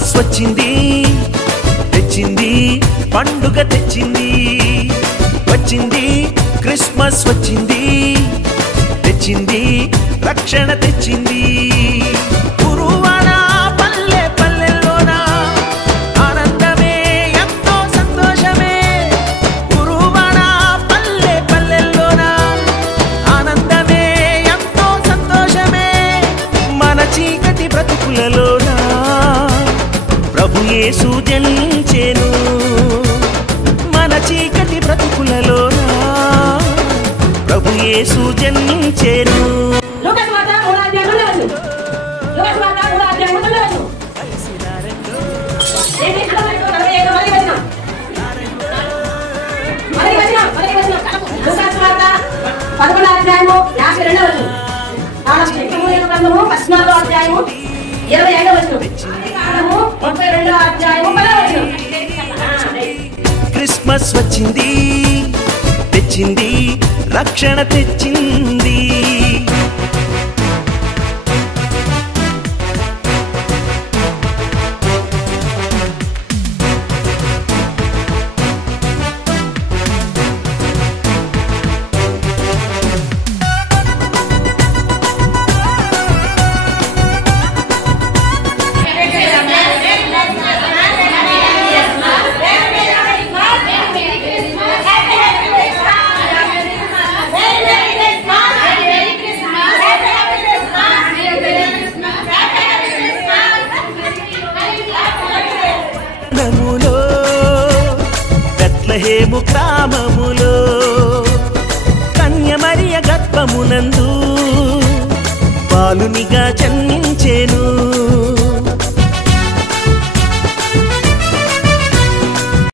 Christmas వచ్చింది తెచ్చింది పండుగ తెచ్చింది వచ్చింది క్రిస్మస్ వచ్చింది తెచ్చింది రక్షణ తెచ్చింది గురువాడ పల్లె పల్లెల్లోన ఆనందమే ఎంతో సంతోషమే గురువాడ పల్లె పల్లెల్లోన ఆనందమే ఎంతో సంతోషమే మన చీకటి బ్రతుకులలోన ప్రభు యేసు జనించెను మన చీకటి బ్రతుకులలోన ప్రభు యేసు జనించెను లూకాసు వార్త 3వ అధ్యాయం లూకాసు వార్త 3వ అధ్యాయం ఏంటి మరి వచనం లూకాసు వార్త 11వ అధ్యాయం 52వ వచనం శక్తిమూల గ్రంథము 14వ అధ్యాయం 25వ వచనం కాలము 32వ అధ్యాయం 10వ వచనం క్రిస్మస్ వచ్చింది తెచ్చింది రక్షణ తెచ్చింది బెత్లెహేము గ్రామములో కన్య మరియ గర్భమునందు బాలునిగా జన్మ